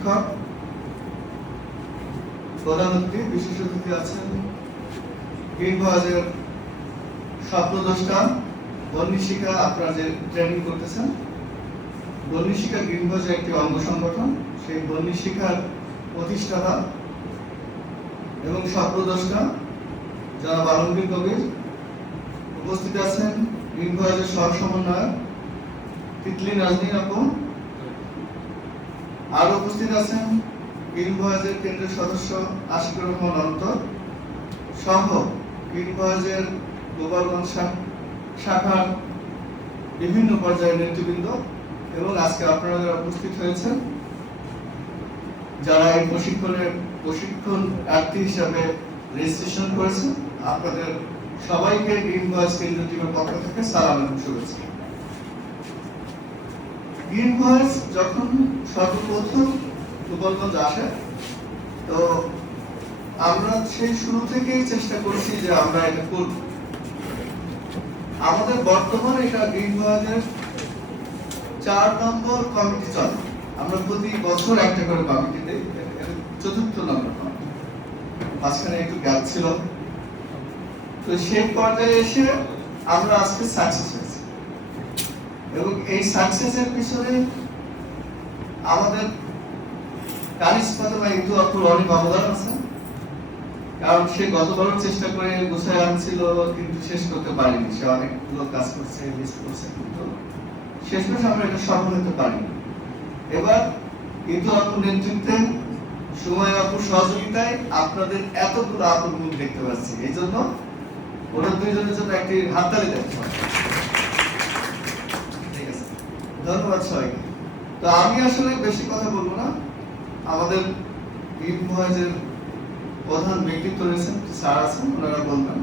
শিক্ষক, প্রধান অতিথি, বিশেষ অতিথি আছেন গ্রিন ভয়েজের স্বপ্নদ্রষ্টা বন্নিশিখা। আপনারা যে ট্রেনিং করতেছেন, বন্নিশিখা গ্রিন ভয়েজের একটি অঙ্গ সংগঠন। সেই বন্নিশিখার প্রতিষ্ঠাতা এবং স্বপ্নদ্রষ্টা জনাব আলমগীর কবির। উপস্থিত আছেন গ্রিন ভয়েজের সহ সমন্বয়ক তিতলি নাজনীন আপু। আর উপস্থিত আছেন গ্রিন ভয়েজের কেন্দ্রীয় সদস্য আশিকুর রহমান অন্তর সহ গ্রিন ভয়েজের গোপালগঞ্জ শাখার বিভিন্ন পর্যায়ের নেতৃবৃন্দ এবং আজকে আপনারা যারা উপস্থিত হয়েছেন, যারা এই প্রশিক্ষণার্থী হিসাবে রেজিস্ট্রেশন করেছেন, আপনাদের সবাইকে গ্রিন ভয়েজ কেন্দ্রীয় টিমের পক্ষ থেকে সালাম এবং শুভেচ্ছা। গ্রিন ভয়েজ যখন সর্বপ্রথম গোপালগঞ্জ আসে, তো আমরা সেই শুরু থেকেই চেষ্টা করেছি যে আমরা এটা করব। আমাদের বর্তমানে এটা গ্রিন ভয়েজের 4 নম্বর কমিটি চলে। আমরা প্রতি বছর একটা করে কমিটি দেই, 4র্থ নম্বর কমিটি। মাঝখানে একটু গ্যাপ ছিল, তো সেই পর্যায়ে এসে আমরা আজকে সাকসেস হয়েছি এবং এই সাকসেসের পিছনে আমাদের কারিশমাতে বা ইতু আপুর অনেক অবদান আছে। কারণ সে গতবারও চেষ্টা করে গুছায় আনছিল, কিন্তু শেষ করতে পারিনি। সে অনেকগুলো কাজ করছে, লিস্ট করছে, কিন্তু শেষমেশ আমরা এটা সফল হতে পারিনি। এবার ইতু আপুর নেতৃত্বে, সময় আপুর সহযোগিতায় আপনাদের এতগুলো আপুর মুখ দেখতে পাচ্ছি। এই জন্য ওরা দুইজনের জন্য একটি হাততালি দেখতে হবে। ঠিক আছে, ধন্যবাদ সবাইকে। তো আমি আসলে বেশি কথা বলবো না। আমাদের গ্রিন ভয়েজের প্রধান ব্যক্তিত্ব রয়েছেন, স্যার আছেন, ওনারা বলবেন।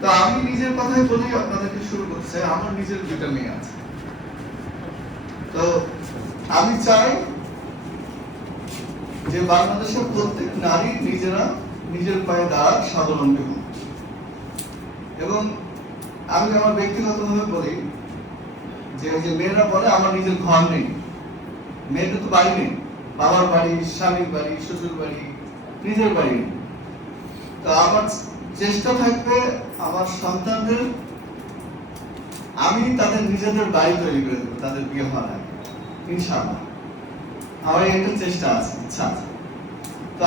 তো আমি নিজের কথাই বলি, আপনাদেরকে শুরু করতে চাই। আমার নিজের 2টা মেয়ে আছে। তো আমি চাই যে বাংলাদেশের প্রত্যেক নারী নিজেরা নিজের পায়ে দাঁড়াক, স্বাবলম্বী হোক। এবং আমি আমার ব্যক্তিগতভাবে বলি যে মেয়েরা বলে আমার নিজের ঘর নেই। মেয়েদের তো বাড়ি নেই, বাবার বাড়ি, স্বামীর বাড়ি, শ্বশুর বাড়ি, নিজের বাড়ি। তো আমার চেষ্টা থাকবে আমার সন্তানদের আমি তাদের নিজেদের বাড়ি তৈরি করে দেবো, তাদের বিয়ে হওয়ার আগে, ইনশাআল্লাহ। আমার একটা চেষ্টা আছে, ইচ্ছা আছে। তো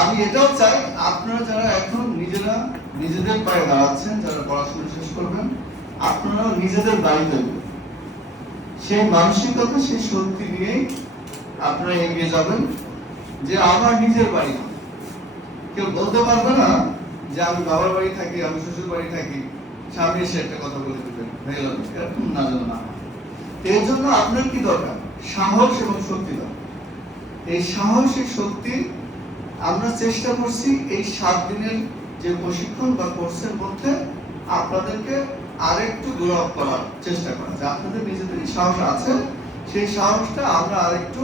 আমি এটাও চাই আপনারা যারা এখন নিজেরা নিজেদের পায়ে দাঁড়াচ্ছেন, যারা পড়াশোনা শেষ করবেন, আপনারাও নিজেদের বাড়ি তৈরি করবেন। সেই মানসিকতা, সেই শক্তি নিয়েই আপনারা এগিয়ে যাবেন যে আমার নিজের বাড়ি। কেউ বলতে পারবে না যে আমি বাবার বাড়ি থাকি, আমি শ্বশুর বাড়ি থাকি, সামনে এসে একটা কথা বলে দেবেন, এরকম না যেন না। এর জন্য আপনার কি দরকার? সাহস এবং শক্তি দরকার। এই সাহস, এই শক্তি আমরা চেষ্টা করছি এই 7 দিনের যে প্রশিক্ষণ বা কোর্সের মধ্যে আপনাদেরকে আরেকটু গ্রো আপ করার চেষ্টা করা, যে আপনাদের নিজেদের সাহস আছে, সেই সাহসটা আমরা আরেকটু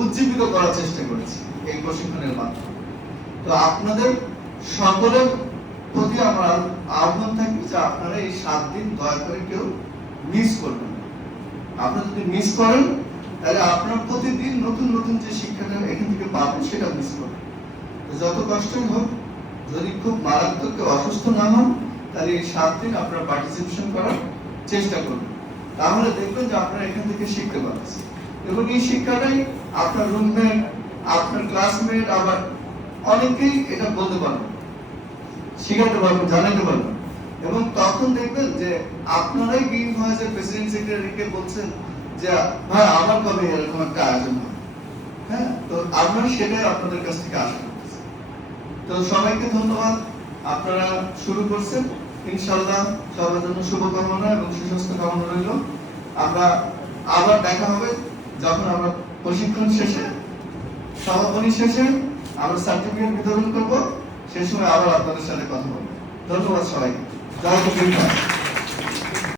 উজ্জীবিত করার চেষ্টা করেছি এই প্রশিক্ষণের মাধ্যমে। তো আপনাদের সকলের প্রতি আমার আহ্বান থাকবে যে আপনারা এই 7 দিন দয়া করে কেউ মিস করবেন না। আপনারা যদি মিস করেন, তাহলে আপনার প্রতিদিন নতুন নতুন যে শিক্ষাটা এখান থেকে পাবেন সেটা মিস করবেন। যত কষ্টই হোক, যদি খুব মারাত্মক অসুস্থ না হন, তাহলে এই 7 দিন আপনারা পার্টিসিপেশন করার চেষ্টা করবেন। তাহলে দেখবেন যে আপনারা এখান থেকে শিখতে পারছেন এবং এই শিক্ষাটাই আপনার রুমমেট, আপনার ক্লাসমেট, আবার অনেকেই এটা বলতে পারবেন, শিখাতে পারবেন, জানাতে পারবেন। এবং তখন দেখবেন যে আপনারাই গ্রিন ভয়েসের প্রেসিডেন্ট সেক্রেটারিকে বলছেন যে ভাই আমার কবে এরকম একটা আয়োজন হয়। হ্যাঁ, তো আমরা সেটাই আপনাদের কাছ থেকে আশা করতেছি। তো সবাইকে ধন্যবাদ। আপনারা শুরু করছেন, ইনশাআল্লাহ সবার জন্য শুভকামনা এবং সুস্বাস্থ্য কামনা রইল। আমরা আবার দেখা হবে যখন আমরা প্রশিক্ষণ শেষে, সমাপনী শেষে আমরা সার্টিফিকেট বিতরণ করব। সেই সময় আবার আপনাদের সাথে কথা বলবো। ধন্যবাদ সবাইকে। জয় হিন্দ।